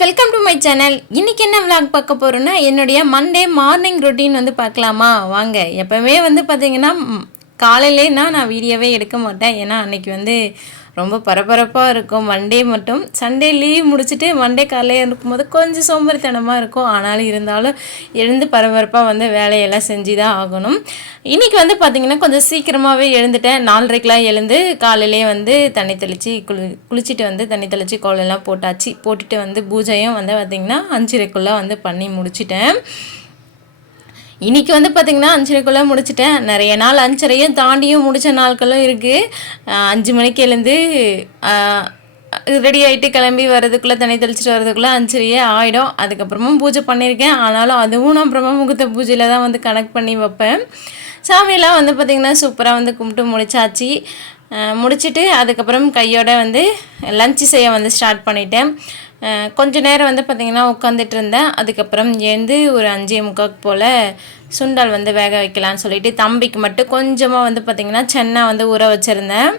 Welcome to my channel. இன்றைக்கி என்ன vlog பார்க்க போகிறோன்னா என்னுடைய மண்டே மார்னிங் ரொட்டீன் வந்து பார்க்கலாமா வாங்க. எப்போவுமே வந்து பார்த்திங்கன்னா காலையிலே நான் வீடியோவே எடுக்க மாட்டேன். ஏன்னா அன்றைக்கி வந்து ரொம்ப பரபரப்பாக இருக்கும். மண்டே மட்டும் சண்டே லீவ் முடிச்சுட்டு மண்டே காலையில் இருக்கும்போது கொஞ்சம் சோம்பேறித்தனமாக இருக்கும். ஆனாலும் இருந்தாலும் எழுந்து பரபரப்பாக வந்து வேலையெல்லாம் செஞ்சு தான் ஆகணும். இன்றைக்கி வந்து பார்த்திங்கன்னா கொஞ்சம் சீக்கிரமாகவே எழுந்துட்டேன். 4:30க்கெலாம் எழுந்து காலையிலே வந்து தண்ணி தெளித்து குளிச்சுட்டு வந்து தண்ணி தெளித்து கோலெல்லாம் போட்டுட்டு வந்து பூஜையும் வந்து பார்த்திங்கன்னா 5:30க்குள்ளே வந்து பண்ணி முடிச்சிட்டேன். இன்றைக்கி வந்து பார்த்திங்கன்னா 5:30க்குள்ளே முடிச்சிட்டேன். நிறைய நாள் 5:30 தாண்டியும் முடித்த நாட்களும் இருக்குது. 5 மணிக்கு எழுந்து ரெடி ஆகிட்டு கிளம்பி வர்றதுக்குள்ளே தண்ணி தெளிச்சிட்டு வர்றதுக்குள்ளே 5:30 ஆகிடும். அதுக்கப்புறமும் பூஜை பண்ணியிருக்கேன். ஆனாலும் அதுவும் நான் பிரம்மமுகூர்த்த பூஜையில் தான் வந்து கனெக்ட் பண்ணி வைப்பேன். சாமியெல்லாம் வந்து பார்த்திங்கன்னா சூப்பராக வந்து கும்பிட்டு முடிச்சுட்டு அதுக்கப்புறம் கையோட வந்து லஞ்சு செய்ய வந்து ஸ்டார்ட் பண்ணிட்டேன். கொஞ்ச நேரம் வந்து பார்த்திங்கன்னா உட்காந்துட்டு இருந்தேன். அதுக்கப்புறம் எழுந்து ஒரு 5:45 போல் சுண்டல் வந்து வேக வைக்கலான்னு சொல்லிட்டு தம்பிக்கு மட்டும் கொஞ்சமாக வந்து பார்த்திங்கன்னா சென்னா வந்து ஊற வச்சுருந்தேன்.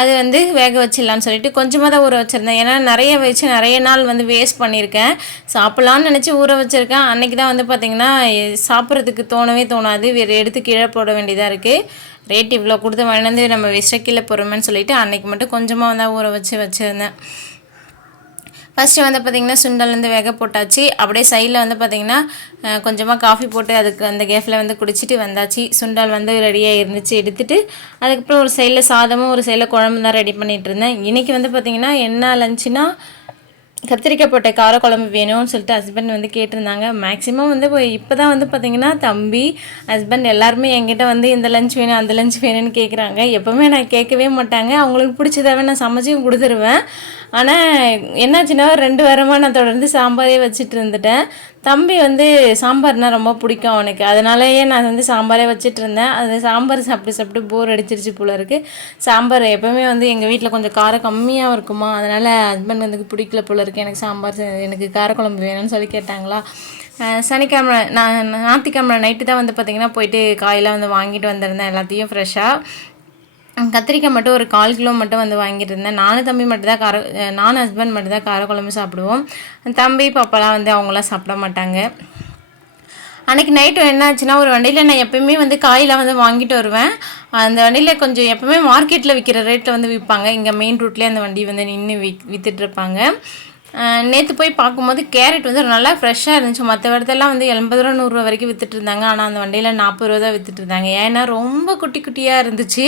அது வந்து வேக வச்சிடலான்னு சொல்லிட்டு கொஞ்சமாக தான் ஊற வச்சுருந்தேன். ஏன்னா நிறைய நாள் வந்து வேஸ்ட் பண்ணியிருக்கேன். சாப்பிட்லான்னு நினச்சி ஊற வச்சுருக்கேன். அன்றைக்கி தான் வந்து பார்த்திங்கன்னா சாப்பிட்றதுக்கு தோணாது. வேறு எடுத்து கீழே போட வேண்டியதாக இருக்குது. ரேட் இவ்வளோ கொடுத்து வாங்கினது நம்ம வேஸ்ட்டாக கீழே போகிறோமேன்னு சொல்லிவிட்டு அன்றைக்கி மட்டும் கொஞ்சமாக வந்து ஊற வச்சுருந்தேன். ஃபஸ்ட்டு வந்து பார்த்திங்கன்னா சுண்டல் வந்து வேக போட்டாச்சு. அப்படியே சைடில் வந்து பார்த்திங்கன்னா கொஞ்சமாக காஃபி போட்டு அதுக்கு அந்த கேஃபில் வந்து குடிச்சிட்டு வந்தாச்சு. சுண்டல் வந்து ரெடியாக இருந்துச்சு எடுத்துகிட்டு அதுக்கப்புறம் ஒரு சைடில் சாதமும் ஒரு சைடில் குழம்பு தான் ரெடி பண்ணிகிட்டு இருந்தேன். இன்றைக்கி வந்து பார்த்திங்கன்னா என்ன லஞ்சுனா கத்திரிக்காய் போட்ட காரக்குழம்பு வேணும்னு சொல்லிட்டு ஹஸ்பண்ட் வந்து கேட்டிருந்தாங்க. மேக்ஸிமம் வந்து இப்போ தான் வந்து பார்த்திங்கன்னா தம்பி ஹஸ்பண்ட் எல்லாருமே என்கிட்ட வந்து இந்த லஞ்ச் வேணும் அந்த லஞ்ச் வேணும்னு கேட்குறாங்க. எப்போவுமே நான் கேட்கவே மாட்டாங்க. அவங்களுக்கு பிடிச்சதாவே நான் சமைச்சும் கொடுத்துருவேன். ஆனால் என்னாச்சுன்னா 2 வாரமாக நான் தொடர்ந்து சாம்பாரே வச்சுட்டு இருந்துட்டேன். தம்பி வந்து சாம்பார்னால் ரொம்ப பிடிக்கும் அவனுக்கு. அதனாலேயே நான் வந்து சாம்பாரே வச்சுட்டு இருந்தேன். அது சாம்பார் சாப்பிட்டு போர் அடிச்சிருச்சு போல இருக்குது. சாம்பார் எப்போவுமே வந்து எங்கள் வீட்டில் கொஞ்சம் காரம் கம்மியாக இருக்குமா, அதனால் ஹஸ்பண்ட் வந்து பிடிக்கல போல இருக்குது. எனக்கு சாம்பார் எனக்கு காரக்குழம்பு வேணும்னு சொல்லி கேட்டாங்களா. சனிக்கிழமை ஞாயிற்றுக்கிழமை நைட்டு தான் வந்து பார்த்திங்கன்னா போயிட்டு காயெல்லாம் வந்து வாங்கிட்டு வந்திருந்தேன் எல்லாத்தையும் ஃப்ரெஷ்ஷாக. கத்திரிக்காய் மட்டும் ஒரு 1/4 கிலோ மட்டும் வந்து வாங்கிட்டு இருந்தேன். நானும் ஹஸ்பண்ட் மட்டும் தான் காரக்குழம்பு சாப்பிடுவோம். தம்பி பாப்பாலாம் வந்து அவங்களாம் சாப்பிட மாட்டாங்க. அன்றைக்கி நைட்டு என்ன ஆச்சுன்னா ஒரு வண்டியில் நான் எப்போயுமே வந்து காயெல்லாம் வந்து வாங்கிட்டு வருவேன். அந்த வண்டியில் கொஞ்சம் எப்போவுமே மார்க்கெட்டில் விற்கிற ரேட்டில் வந்து விற்பாங்க. இங்கே மெயின் ரூட்லேயே அந்த வண்டி வந்து நின்று விற்றுட்ருப்பாங்க. நேற்று போய் பார்க்கும்போது கேரட் வந்து நல்லா ஃப்ரெஷ்ஷாக இருந்துச்சு. மற்ற இடத்துலலாம் வந்து 80 ரூபா 100 ரூபா வரைக்கும் விற்றுட்டு இருந்தாங்க. ஆனால் அந்த வண்டியில் 40 ரூபா தான் விற்றுட்டு இருந்தாங்க. ஏன்னா ரொம்ப குட்டியாக இருந்துச்சு.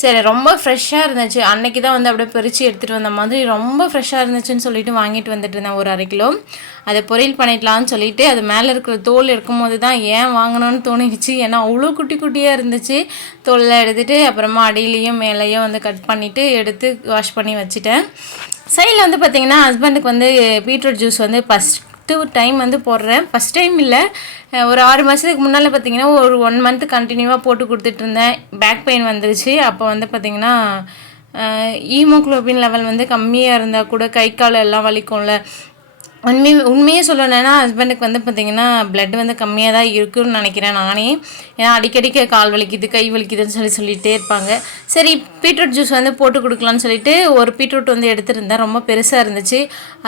சரி, ரொம்ப ஃப்ரெஷ்ஷாக இருந்துச்சு. அன்றைக்கி தான் வந்து அப்படியே பறித்து எடுத்துகிட்டு வந்த மாதிரி ரொம்ப ஃப்ரெஷ்ஷாக இருந்துச்சுன்னு சொல்லிட்டு வாங்கிட்டு வந்துட்டு இருந்தேன் ஒரு 1/2 கிலோ. அதை பொரியல் பண்ணிடலான்னு சொல்லிட்டு அது மேலே இருக்கிற தோல் இருக்கும்போது தான் ஏன் வாங்கணும்னு தோணிடுச்சு. ஏன்னா அவ்வளோ குட்டியாக இருந்துச்சு. தோலில் எடுத்துகிட்டு அப்புறமா அடியிலையும் மேலேயும் வந்து கட் பண்ணிவிட்டு எடுத்து வாஷ் பண்ணி வச்சுட்டேன். சைடில் வந்து பார்த்திங்கன்னா ஹஸ்பண்டுக்கு வந்து பீட்ரூட் ஜூஸ் வந்து ஃபஸ்ட்டு டைம் வந்து போடுறேன். ஃபஸ்ட் டைம் இல்லை, ஒரு 6 மாதத்துக்கு முன்னால் பார்த்திங்கன்னா ஒரு 1 மந்த் கண்டினியூவாக போட்டு கொடுத்துட்ருந்தேன். பேக் பெயின் வந்துருச்சு. அப்போ வந்து பார்த்திங்கன்னா ஹீமோக்ளோபின் லெவல் வந்து கம்மியாக இருந்தால் கூட கை கால் எல்லாம் வலிக்கும்ல. உண்மையே சொல்லணுன்னா ஹஸ்பண்டுக்கு வந்து பார்த்திங்கன்னா ப்ளட் வந்து கம்மியாக தான் இருக்குதுன்னு நினைக்கிறேன் நானே. ஏன்னா அடிக்கடிக்க கால் வலிக்குது கை வலிக்குதுன்னு சொல்லிகிட்டே இருப்பாங்க. சரி, பீட்ரூட் ஜூஸ் வந்து போட்டு கொடுக்கலான்னு சொல்லிட்டு ஒரு பீட்ரூட் வந்து எடுத்துருந்தேன். ரொம்ப பெருசாக இருந்துச்சு.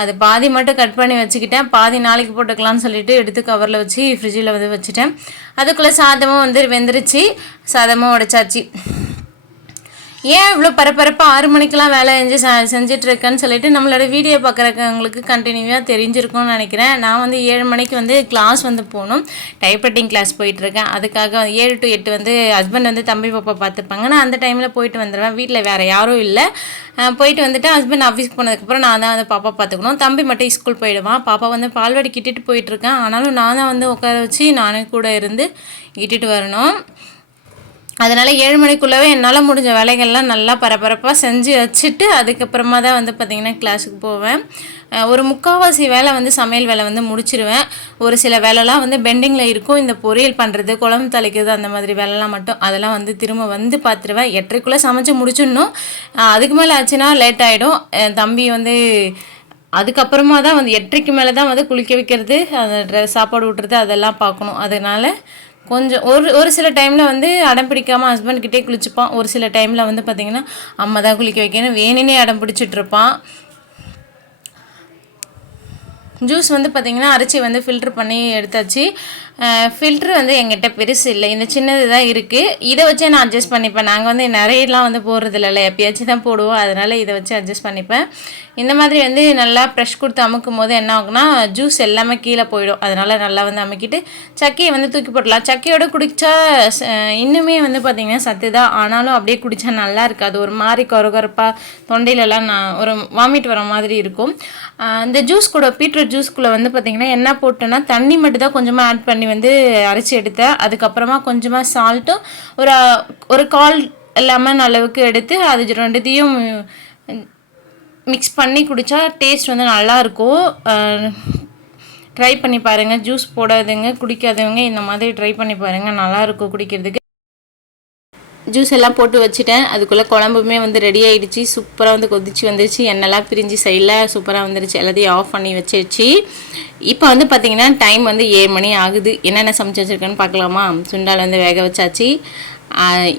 அது பாதி மட்டும் கட் பண்ணி வச்சுக்கிட்டேன். பாதி நாளைக்கு போட்டுக்கலான்னு சொல்லிட்டு எடுத்து கவரில் வச்சு ஃப்ரிட்ஜில் வந்து வச்சுட்டேன். அதுக்குள்ளே சாதமும் வந்து வெந்துருச்சு. சாதமும் உடைச்சாச்சு. ஏன் இவ்வளோ பரபரப்பாக 6 மணிக்கெலாம் வேலை செஞ்சிட்ருக்கேன்னு சொல்லிட்டு நம்மளோட வீடியோ பார்க்குறவங்களுக்கு கண்டினியூவாக தெரிஞ்சிருக்கும்னு நினைக்கிறேன். நான் வந்து 7 மணிக்கு வந்து கிளாஸ் வந்து போகணும். டைப்ரைட்டிங் கிளாஸ் போயிட்டுருக்கேன். அதுக்காக 7 to 8 வந்து ஹஸ்பண்ட் வந்து தம்பி பாப்பா பார்த்துப்பாங்க. நான் அந்த டைமில் போயிட்டு வந்துடுவேன். வீட்டில் வேறு யாரும் இல்லை. போயிட்டு வந்துட்டு ஹஸ்பண்ட் ஆஃபீஸ்க்கு போனதுக்கப்புறம் நான் தான் வந்து பாப்பா பார்த்துக்கணும். தம்பி மட்டும் ஸ்கூல் போயிடுவான். பாப்பா வந்து பால்வாடி கிட்டிட்டு போயிட்டுருக்கேன். ஆனாலும் நான் தான் வந்து உட்கார வச்சு நானே கூட இருந்து இட்டுட்டு வரணும். அதனால் 7 மணிக்குள்ளவே என்னால் முடிஞ்ச வேலைகள்லாம் நல்லா பரபரப்பாக செஞ்சு வச்சுட்டு அதுக்கப்புறமா தான் வந்து பார்த்திங்கன்னா கிளாஸுக்கு போவேன். ஒரு 3/4 வேலை வந்து சமையல் வேலை வந்து முடிச்சிடுவேன். ஒரு சில வேலைலாம் வந்து பெண்டிங்கில் இருக்கும். இந்த பொரியல் பண்ணுறது, குழம்பு தலைக்கிறது, அந்த மாதிரி வேலைலாம் மட்டும் அதெல்லாம் வந்து திரும்ப வந்து பார்த்துருவேன். 8:30க்குள்ளே சமைச்சு முடிச்சிடணும். அதுக்கு மேலே ஆச்சுன்னா லேட் ஆகிடும். தம்பி வந்து அதுக்கப்புறமா தான் வந்து 8:30க்கு மேலே தான் வந்து குளிக்க வைக்கிறது, அந்த சாப்பாடு விட்டுறது அதெல்லாம் பார்க்கணும். அதனால் கொஞ்சம் ஒரு ஒரு சில டைமில் வந்து அடம் பிடிக்காமல் ஹஸ்பண்ட்கிட்டே குளிச்சுப்பான். ஒரு சில டைமில் வந்து பார்த்திங்கன்னா அம்மா தான் குளிக்க வைக்கணும் வேணுனே அடம் பிடிச்சிட்ருப்பான். ஜூஸ் வந்து பார்த்திங்கன்னா அரிசி வந்து ஃபில்ட்ரு பண்ணி எடுத்தாச்சு. ஃபில்ட்ரு வந்து எங்கிட்ட பெருசு இல்லை, இந்த சின்னது தான் இருக்குது. இதை வச்சே நான் அட்ஜஸ்ட் பண்ணிப்பேன். நாங்கள் வந்து நிறையலாம் வந்து போடுறது இல்லை, எப்பயாச்சும் தான் போடுவோம். அதனால் இதை வச்சு அட்ஜஸ்ட் பண்ணிப்பேன். இந்த மாதிரி வந்து நல்லா ப்ரெஷ் கொடுத்து அமுக்கும் போது என்ன ஆகுனா ஜூஸ் எல்லாமே கீழே போயிடும். அதனால் நல்லா வந்து அமுக்கிட்டு சக்கையை வந்து தூக்கி போடலாம். சக்கையோடு குடித்தா இன்னுமே வந்து பார்த்திங்கன்னா சத்து தான். ஆனாலும் அப்படியே குடித்தா நல்லா இருக்காது, ஒரு மாதிரி கொரகொரப்பாக தொண்டையிலலாம் ஒரு வாமிட் வர மாதிரி இருக்கும். இந்த ஜூஸ் கூட பீட்ரூட் ஜூஸ்குள்ளே வந்து பார்த்திங்கன்னா என்ன போட்டேன்னா தண்ணி மட்டும் தான் கொஞ்சமாக ஆட் பண்ணி வந்து அரைச்சி எடுத்தேன். அதுக்கப்புறமா கொஞ்சமாக சால்ட்டும் ஒரு கால் லெமன் அளவுக்கு எடுத்து அது ரெண்டுத்தையும் மிக்ஸ் பண்ணி குடித்தா டேஸ்ட் வந்து நல்லாயிருக்கும். ட்ரை பண்ணி பாருங்கள். ஜூஸ் போடாதவங்க குடிக்காதவங்க இந்த மாதிரி ட்ரை பண்ணி பாருங்கள், நல்லாயிருக்கும் குடிக்கிறதுக்கு. ஜூஸ் எல்லாம் போட்டு வச்சுட்டேன். அதுக்குள்ளே குழம்புமே வந்து ரெடி ஆகிடுச்சு. சூப்பராக வந்து கொதிச்சு வந்துருச்சு. எண்ணெய்லாம் பிரிஞ்சு சைடில் சூப்பராக வந்துருச்சு. எல்லாத்தையும் ஆஃப் பண்ணி வச்சிருச்சு. இப்போ வந்து பார்த்திங்கன்னா டைம் வந்து 7 மணி ஆகுது. என்னென்ன சமைச்சு வச்சுருக்கேன்னு பார்க்கலாமா. சுண்டால் வந்து வேக வச்சாச்சு.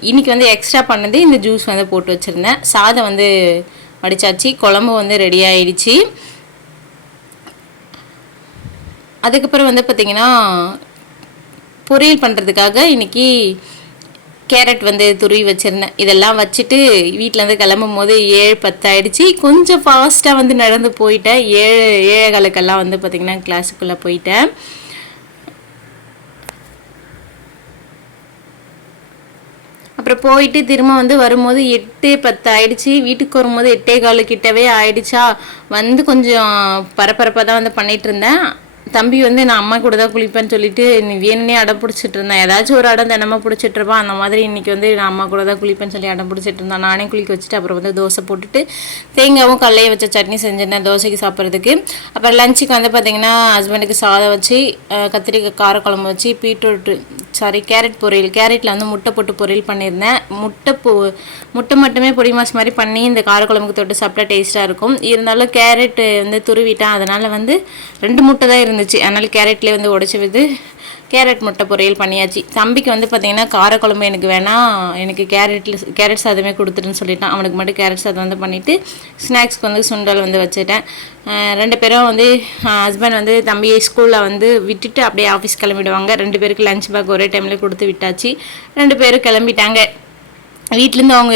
இன்றைக்கி வந்து எக்ஸ்ட்ரா பண்ணது இந்த ஜூஸ் வந்து போட்டு வச்சுருந்தேன். சாதம் வந்து வடித்தாச்சு. குழம்பு வந்து ரெடி ஆகிடுச்சு. அதுக்கப்புறம் வந்து பார்த்திங்கன்னா பொரியல் பண்ணுறதுக்காக இன்றைக்கி கேரட் வந்து துருவி வச்சுருந்தேன். இதெல்லாம் வச்சுட்டு வீட்டிலேருந்து கிளம்பும் போது 7:10 ஆகிடுச்சு. கொஞ்சம் ஃபாஸ்ட்டாக வந்து நடந்து போயிட்டேன். 7:15 வந்து பார்த்திங்கன்னா கிளாஸுக்குள்ளே போயிட்டேன். அப்புறம் போயிட்டு திரும்ப வந்து வரும்போது 8:10 ஆகிடுச்சு. வீட்டுக்கு வரும்போது 8:15 கிட்டவே ஆகிடுச்சா. வந்து கொஞ்சம் பரபரப்பாக தான் வந்து பண்ணிகிட்டு இருந்தேன். தம்பி வந்து நான் அம்மா கூட தான் குளிப்பேன்னு சொல்லிட்டு நீ வேணுன்னே அடம் பிடிச்சிட்டு இருந்தேன். ஏதாச்சும் ஒரு அடம் தினமும் பிடிச்சிட்ருப்பான். அந்த மாதிரி இன்றைக்கி வந்து நான் அம்மா கூட தான் குளிப்பேன்னு சொல்லி அடம் பிடிச்சிட்டு இருந்தேன். நானே குளிக்க வச்சுட்டு அப்புறம் வந்து தோசை போட்டுட்டு தேங்காயும் கடலையை வச்ச சட்னி செஞ்சிருந்தேன் தோசைக்கு சாப்பிட்றதுக்கு. அப்புறம் லஞ்சுக்கு வந்து பார்த்திங்கன்னா ஹஸ்பண்டுக்கு சாதம் வச்சு கத்திரிக்காய் காரக்குழம்பு வச்சு கேரட் பொரியல், கேரட்டில் வந்து முட்டை போட்டு பொரியல் பண்ணியிருந்தேன். முட்டை மட்டுமே பொடி மாஸ் மாதிரி பண்ணி இந்த காரக்குழம்புக்கு தொட்டு சாப்பிட்டா டேஸ்ட்டாக இருக்கும். இருந்தாலும் கேரட் வந்து துருவிட்டேன். அதனால் வந்து 2 முட்டை தான் இருந்துச்சு. அதனால் கேரட்லேயே வந்து உடச்சி விட்டு கேரட் முட்டை பொரியல் பண்ணியாச்சு. தம்பிக்கு வந்து பார்த்திங்கன்னா காரக்குழம்பு எனக்கு வேணாம், எனக்கு கேரட் சாதமே கொடுத்துட்டுன்னு சொல்லிட்டான். அவனுக்கு மட்டும் கேரட் சாதம் வந்து பண்ணிவிட்டு ஸ்நாக்ஸ்க்கு வந்து சுண்டல் வந்து வச்சுட்டேன். 2 பேரும் வந்து ஹஸ்பண்ட் வந்து தம்பியை ஸ்கூலில் வந்து விட்டுட்டு அப்படியே ஆஃபீஸ் கிளம்பிடுவாங்க. 2 பேருக்கு லஞ்ச் பேக் ஒரே டைமில் கொடுத்து விட்டாச்சு. 2 பேரும் கிளம்பிட்டாங்க. வீட்டிலேருந்து அவங்க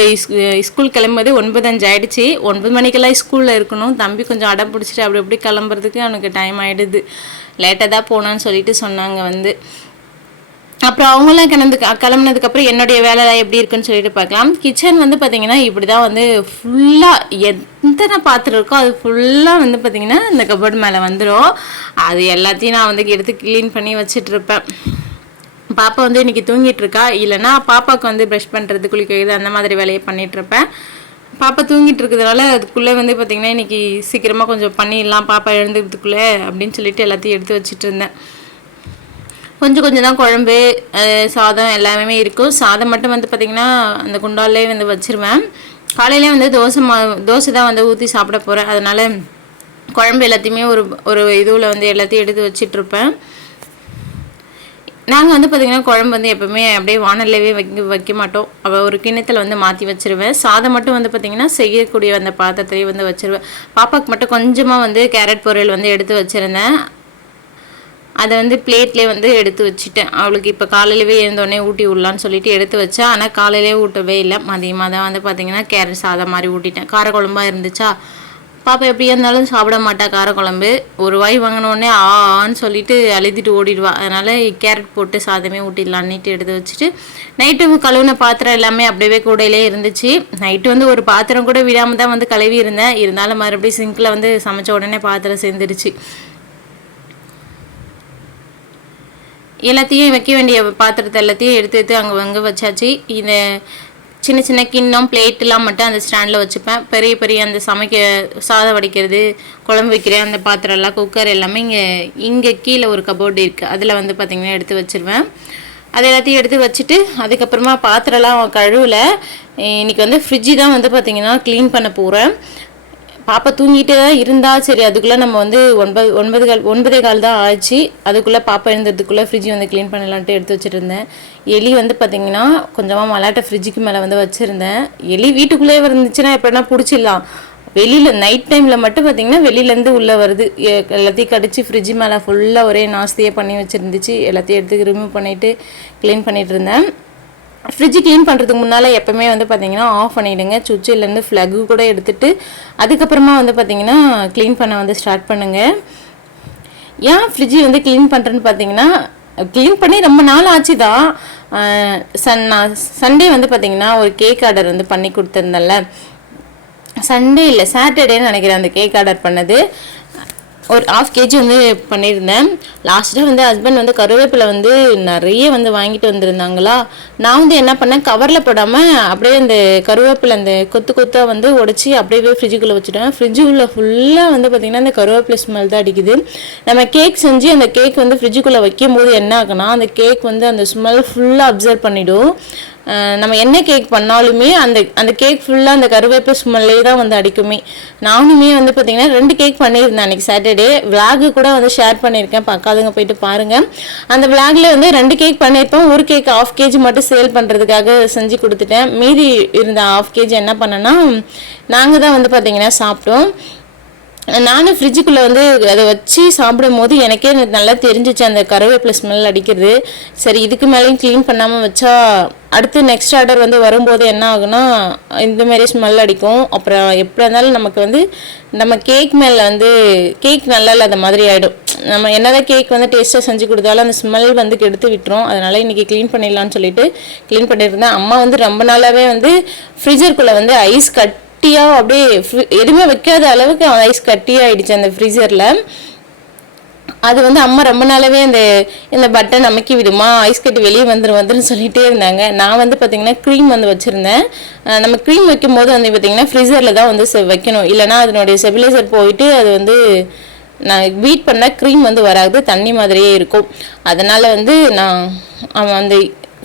ஸ்கூல் கிளம்பும்போது 9:05 ஆகிடுச்சு. 9 மணிக்கெல்லாம் ஸ்கூலில் இருக்கணும். தம்பி கொஞ்சம் அடம் பிடிச்சிட்டு அப்படி எப்படி கிளம்புறதுக்கு அவனுக்கு டைம் ஆகிடுது. லேட்டாக தான் போனான்னு சொல்லிட்டு சொன்னாங்க வந்து. அப்புறம் அவங்களாம் கிளம்புனதுக்கப்புறம் என்னுடைய வேலை எப்படி இருக்குன்னு சொல்லிட்டு பார்க்கலாம். கிச்சன் வந்து பார்த்திங்கன்னா இப்படி தான் வந்து ஃபுல்லாக எத்தனை பாத்திரம் இருக்கோ அது ஃபுல்லாக வந்து பார்த்திங்கன்னா இந்த கபோர்டு மேலே வந்துடும். அது எல்லாத்தையும் நான் வந்து எடுத்து க்ளீன் பண்ணி வச்சிட்ருப்பேன். பாப்பா வந்து இன்றைக்கி தூங்கிட்டுருக்கா. இல்லைனா பாப்பாவுக்கு வந்து ப்ரஷ் பண்ணுறது குளிக்க வைக்கிறது அந்த மாதிரி வேலையை பண்ணிகிட்ருப்பேன். பாப்பா தூங்கிட்டு இருக்கிறதுனால அதுக்குள்ளே வந்து பார்த்திங்கன்னா இன்றைக்கி சீக்கிரமாக கொஞ்சம் பண்ணிடலாம் பாப்பா எழுந்துக்கிறதுக்குள்ளே அப்படின்னு சொல்லிட்டு எல்லாத்தையும் எடுத்து வச்சுட்டு இருந்தேன். கொஞ்சம் தான் குழம்பு சாதம் எல்லாமே இருக்கும். சாதம் மட்டும் வந்து பார்த்திங்கன்னா அந்த குண்டாலே வந்து வச்சுருவேன். காலையிலே வந்து தோசை தான் வந்து ஊற்றி சாப்பிட போகிறேன். அதனால் குழம்பு எல்லாத்தையுமே ஒரு இதுவில் வந்து எல்லாத்தையும் எடுத்து வச்சிட்ருப்பேன். நாங்கள் வந்து பார்த்திங்கன்னா குழம்பு வந்து எப்போவுமே அப்படியே வானல்லேயே வைக்க மாட்டோம். அவள் ஒரு கிண்ணத்தில் வந்து மாற்றி வச்சுருவேன். சாதம் மட்டும் வந்து பார்த்திங்கன்னா செய்யக்கூடிய அந்த பாத்திரத்தையும் வந்து வச்சுருவேன். பாப்பாவுக்கு மட்டும் கொஞ்சமாக வந்து கேரட் பொரியல் வந்து எடுத்து வச்சுருந்தேன். அதை வந்து பிளேட்லேயே வந்து எடுத்து வச்சுட்டேன். அவளுக்கு இப்போ காலையிலவே எழுந்தோடனே ஊட்டி விடலான்னு சொல்லிட்டு எடுத்து வச்சேன். ஆனால் காலையிலே ஊட்டவே இல்லை. மதியமாக தான் வந்து பார்த்திங்கன்னா கேரட் சாதம் மாதிரி ஊட்டிட்டேன். காரக்குழம்பாக இருந்துச்சா. பாப்பா எப்படியா இருந்தாலும் சாப்பிட மாட்டா காரக்குழம்பு. ஒரு வாய் வாங்கினோடனே ஆன்னு சொல்லிட்டு அழுதிட்டு ஓடிடுவா. அதனால் கேரட் போட்டு சாதமே ஊட்டிடலான்னுட்டு எடுத்து வச்சுட்டு நைட்டு கழுவுன பாத்திரம் எல்லாமே அப்படியே கூடையிலே இருந்துச்சு. நைட்டு வந்து ஒரு பாத்திரம் கூட விடாமல் தான் வந்து கழுவி இருந்தேன். இருந்தாலும் மறுபடியும் சிங்கில் வந்து சமைச்ச உடனே பாத்திரம் சேர்ந்துருச்சு. எல்லாத்தையும் வைக்க வேண்டிய பாத்திரத்தை எல்லாத்தையும் எடுத்து அங்கே வச்சாச்சு. இந்த சின்ன கிண்ணம் பிளேட்டெலாம் மட்டும் அந்த ஸ்டாண்டில் வச்சுப்பேன். பெரிய அந்த சாதம் வடிக்கிறது குழம்பு வைக்கிறேன் அந்த பாத்திரம் எல்லாம் குக்கர் எல்லாமே இங்கே கீழே ஒரு கபோர்டு இருக்குது. அதில் வந்து பார்த்திங்கன்னா எடுத்து வச்சுருவேன். அது எல்லாத்தையும் எடுத்து வச்சுட்டு அதுக்கப்புறமா பாத்திரம்லாம் கழுவில் இன்றைக்கி வந்து ஃப்ரிட்ஜு தான் வந்து பார்த்திங்கன்னா க்ளீன் பண்ண போகிறேன். பாப்பா தூங்கிட்டே தான் இருந்தா. சரி அதுக்குள்ளே நம்ம வந்து 9:15 தான் ஆச்சு. அதுக்குள்ளே பாப்பா எழுந்ததுக்குள்ளே ஃப்ரிட்ஜ் வந்து க்ளீன் பண்ணலான்ட்டு எடுத்து வச்சுட்டு இருந்தேன். எலி வந்து பார்த்திங்கன்னா கொஞ்சமாக மலாட்டை ஃப்ரிட்ஜுக்கு மேலே வந்து வச்சுருந்தேன். எலி வீட்டுக்குள்ளே இருந்துச்சுன்னா எப்படின்னா பிடிச்சிடலாம். வெளியில் நைட் டைமில் மட்டும் பார்த்திங்கன்னா வெளியிலேருந்து உள்ளே வருது. எல்லாத்தையும் கடிச்சு ஃப்ரிட்ஜ் மேலே ஃபுல்லாக ஒரே நாஸ்தியாக பண்ணி வச்சுருந்துச்சு. எல்லாத்தையும் எடுத்து ரிமூவ் பண்ணிவிட்டு க்ளீன் பண்ணிகிட்டு இருந்தேன். ஃப்ரிட்ஜு க்ளீன் பண்ணுறதுக்கு முன்னால் எப்போவுமே வந்து பார்த்திங்கன்னா ஆஃப் பண்ணிவிடுங்க. சுவிட்சிலேருந்து ஃப்ளக்கு கூட எடுத்துகிட்டு அதுக்கப்புறமா வந்து பார்த்திங்கன்னா க்ளீன் பண்ண வந்து ஸ்டார்ட் பண்ணுங்கள். ஏன் ஃப்ரிட்ஜு வந்து க்ளீன் பண்ணுறேன்னு பார்த்தீங்கன்னா, க்ளீன் பண்ணி ரொம்ப நாள் ஆச்சு தான். சண்டே வந்து பார்த்திங்கன்னா ஒரு கேக் ஆர்டர் வந்து பண்ணி கொடுத்துருந்தேன்ல. சண்டே இல்லை சாட்டர்டேன்னு நினைக்கிறேன் அந்த கேக் ஆர்டர் பண்ணது. ஒரு 1/2 kg வந்து பண்ணியிருந்தேன். லாஸ்ட்டாக வந்து ஹஸ்பண்ட் வந்து கருவேப்பிலை வந்து நிறைய வந்து வாங்கிட்டு வந்திருந்தாங்களா. நான் வந்து என்ன பண்ணேன், கவரில் போடாமல் அப்படியே அந்த கருவேப்பிலை அந்த கொத்தாக வந்து உடச்சி அப்படியே ஃப்ரிட்ஜுக்குள்ளே வச்சுட்டேன். ஃப்ரிட்ஜுக்குள்ளே ஃபுல்லாக வந்து பார்த்திங்கன்னா அந்த கருவேப்பிலை ஸ்மெல் தான் அடிக்குது. நம்ம கேக் செஞ்சு அந்த கேக் வந்து ஃப்ரிட்ஜுக்குள்ளே வைக்கும் போது என்ன ஆகுனா, அந்த கேக் வந்து அந்த ஸ்மெல் ஃபுல்லாக அப்சர்வ் பண்ணிவிடும். நம்ம என்ன கேக் பண்ணாலுமே அந்த கேக் ஃபுல்லாக அந்த கருவேப்பிலை ஸ்மெல்லே தான் வந்து அடிக்குமே. நானுமே வந்து பார்த்திங்கன்னா 2 கேக் பண்ணியிருந்தேன் அன்றைக்கி சாட்டர்டே. விளாகு கூட வந்து ஷேர் பண்ணியிருக்கேன், பார்க்காதவங்க போயிட்டு பாருங்கள். அந்த விளாகில் வந்து 2 கேக் பண்ணியிருப்பேன். ஒரு கேக் 1/2 kg மட்டும் சேல் பண்ணுறதுக்காக செஞ்சு கொடுத்துட்டேன். மீதி இருந்த 1/2 kg என்ன பண்ணேன்னா நாங்கள் தான் வந்து பார்த்திங்கன்னா சாப்பிட்டோம். நானும் ஃப்ரிட்ஜுக்குள்ளே வந்து அதை வச்சு சாப்பிடும் போது எனக்கே நல்லா தெரிஞ்சிச்சு அந்த கருவேப்பிலை ஸ்மெல் அடிக்கிறது. சரி இதுக்கு மேலேயும் க்ளீன் பண்ணாமல் வச்சா அடுத்து நெக்ஸ்ட் ஆர்டர் வந்து வரும்போது என்ன ஆகுனா இந்தமாரி ஸ்மெல் அடிக்கும். அப்புறம் எப்படி இருந்தாலும் நமக்கு வந்து நம்ம கேக் மேலே வந்து கேக் நல்லா இல்லாத மாதிரி ஆகிடும். நம்ம என்னதான் கேக் வந்து டேஸ்ட்டாக செஞ்சு கொடுத்தாலும் அந்த ஸ்மெல் வந்து கெடுத்து விட்டுரும். அதனால் இன்றைக்கி க்ளீன் பண்ணிடலான்னு சொல்லிட்டு க்ளீன் பண்ணியிருந்தேன். அம்மா வந்து ரொம்ப நாளாகவே வந்து ஃப்ரிட்ஜருக்குள்ளே வந்து ஐஸ் கட்டியாக அப்படியே எதுவுமே வைக்காத அளவுக்கு ஐஸ் கட்டியாகிடுச்சு அந்த ஃப்ரீசரில். அது வந்து அம்மா ரொம்ப நாளாகவே இந்த பட்டன் அமைக்கி விடுமா, ஐஸ் கட்டி வெளியே வந்துருன்னு சொல்லிகிட்டே இருந்தாங்க. நான் வந்து பார்த்திங்கன்னா க்ரீம் வந்து வச்சுருந்தேன். நம்ம க்ரீம் வைக்கும் போது வந்து பார்த்திங்கன்னா ஃப்ரீசரில் தான் வந்து வைக்கணும். இல்லைனா அதனுடைய ஸ்டெபிலைசர் போயிட்டு அது வந்து நான் பீட் பண்ண க்ரீம் வந்து வராது, தண்ணி மாதிரியே இருக்கும். அதனால் வந்து நான் அந்த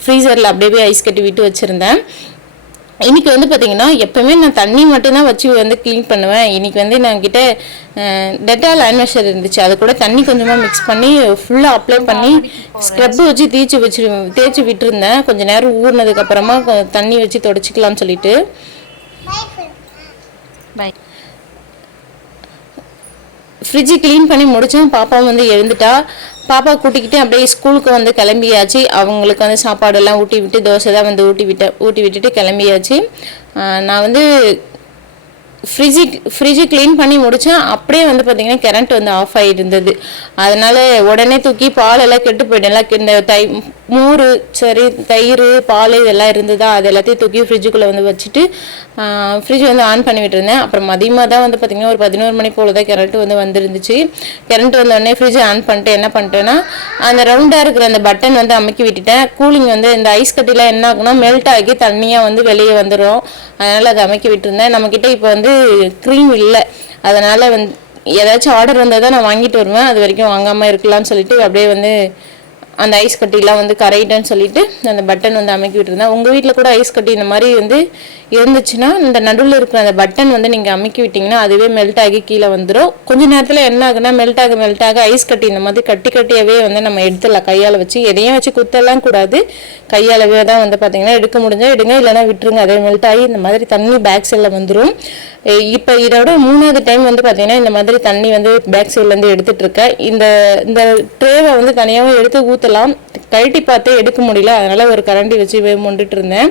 ஃப்ரீசரில் அப்படியே ஐஸ் கட்டி விட்டு வச்சுருந்தேன். இன்றைக்கி வந்து பார்த்திங்கன்னா எப்போவுமே நான் தண்ணி மட்டும்தான் வச்சு வந்து க்ளீன் பண்ணுவேன். இன்றைக்கி வந்து நான் கிட்ட டெட்டால் ஹேண்ட் இருந்துச்சு, அது கூட தண்ணி கொஞ்சமாக மிக்ஸ் பண்ணி ஃபுல்லாக அப்ளை பண்ணி ஸ்க்ரப்பு வச்சு தேய்ச்சி விட்டுருந்தேன். கொஞ்சம் நேரம் ஊறினதுக்கப்புறமா தண்ணி வச்சு தொடச்சிக்கலாம்னு சொல்லிட்டு. ஃப்ரிட்ஜு க்ளீன் பண்ணி முடித்தோம். பாப்பா வந்து எழுந்துட்டா. பாப்பா கூட்டிக்கிட்டு அப்படியே ஸ்கூலுக்கு வந்து கிளம்பியாச்சு. அவங்களுக்கு வந்து சாப்பாடெல்லாம் ஊட்டி விட்டு தோசை தான் வந்து ஊட்டி விட்டுட்டு கிளம்பியாச்சு. நான் வந்து ஃப்ரிட்ஜு க்ளீன் பண்ணி முடித்தேன். அப்படியே வந்து பார்த்திங்கன்னா கரண்ட் வந்து ஆஃப் ஆகிருந்தது. அதனால் உடனே தூக்கி பாலெல்லாம் கெட்டு போய்டலாம். இந்த மோர் சரி தயிர் பால் இதெல்லாம் இருந்ததா, அது எல்லாத்தையும் தூக்கி ஃப்ரிட்ஜுக்குள்ளே வந்து வச்சுட்டு ஃப்ரிட்ஜ் வந்து ஆன் பண்ணி விட்டுருந்தேன். அப்புறம் மதியமாக தான் வந்து பார்த்திங்கன்னா ஒரு 11 மணி போல் தான் கரண்ட்டு வந்து வந்துருந்துச்சு. கரண்ட் வந்தோடனே ஃப்ரிட்ஜை ஆன் பண்ணிட்டு என்ன பண்ணிட்டேன்னா அந்த ரவுண்டாக இருக்கிற அந்த பட்டன் வந்து அமுக்கி விட்டுட்டேன். கூலிங் வந்து இந்த ஐஸ் கட்டிலாம் என்ன ஆகுனா மெல்ட் ஆகி தண்ணியாக வந்து வெளியே வந்துடும். அதனால் அதை அமுக்கி விட்டுருந்தேன். நம்மக்கிட்ட இப்போ வந்து க்ரீம் இல்லை, அதனால் வந்து ஏதாச்சும் ஆர்டர் வந்தால் தான் நான் வாங்கிட்டு வருவேன். அது வரைக்கும் வாங்காமல் இருக்கலாம்னு சொல்லிட்டு அப்படியே வந்து அந்த ஐஸ் கட்டிலாம் வந்து கரையிட்டேன்னு சொல்லிட்டு அந்த பட்டன் வந்து அமைக்கி விட்டுருந்தேன். உங்கள் வீட்டில் கூட ஐஸ் கட்டி இந்த மாதிரி வந்து இருந்துச்சுன்னா இந்த நடுவில் இருக்கிற அந்த பட்டன் வந்து நீங்கள் அமைக்கி விட்டிங்கன்னா அதுவே மெல்ட் ஆகி கீழே வந்துடும். கொஞ்சம் நேரத்தில் என்ன ஆகுனா மெல்ட் ஆக ஐஸ் கட்டி இந்த மாதிரி கட்டியாகவே வந்து நம்ம எடுத்துடலாம். கையால் வச்சு எதையும் வச்சு குத்தெல்லாம் கூடாது, கையாலவே தான் வந்து பார்த்திங்கன்னா எடுக்க முடிஞ்சால் எடுங்க, இல்லைனா விட்டுருங்க. அதே மெல்ட் ஆகி இந்த மாதிரி தண்ணி பேக் சைடில் வந்துடும். இப்போ இதோட 3வது டைம் வந்து பார்த்திங்கன்னா இந்த மாதிரி தண்ணி வந்து பேக் சைட்லேருந்து எடுத்துகிட்ருக்கேன். இந்த ட்ரேவை வந்து தனியாகவும் எடுத்து ஊற்றலாம், கழட்டி பார்த்து எடுக்க முடியல, அதனால் ஒரு கரண்டி வச்சு மொண்டுட்டு இருந்தேன்.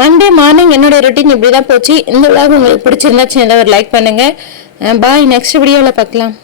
மண்டே மார்னிங் என்னோட ரொட்டீன் இப்படி தான் போச்சு. இந்த விளாக் உங்களுக்கு பிடிச்சிருந்தா சின்னதாக ஒரு லைக் பண்ணுங்கள். பாய், நெக்ஸ்ட் வீடியோவில் பார்க்கலாம்.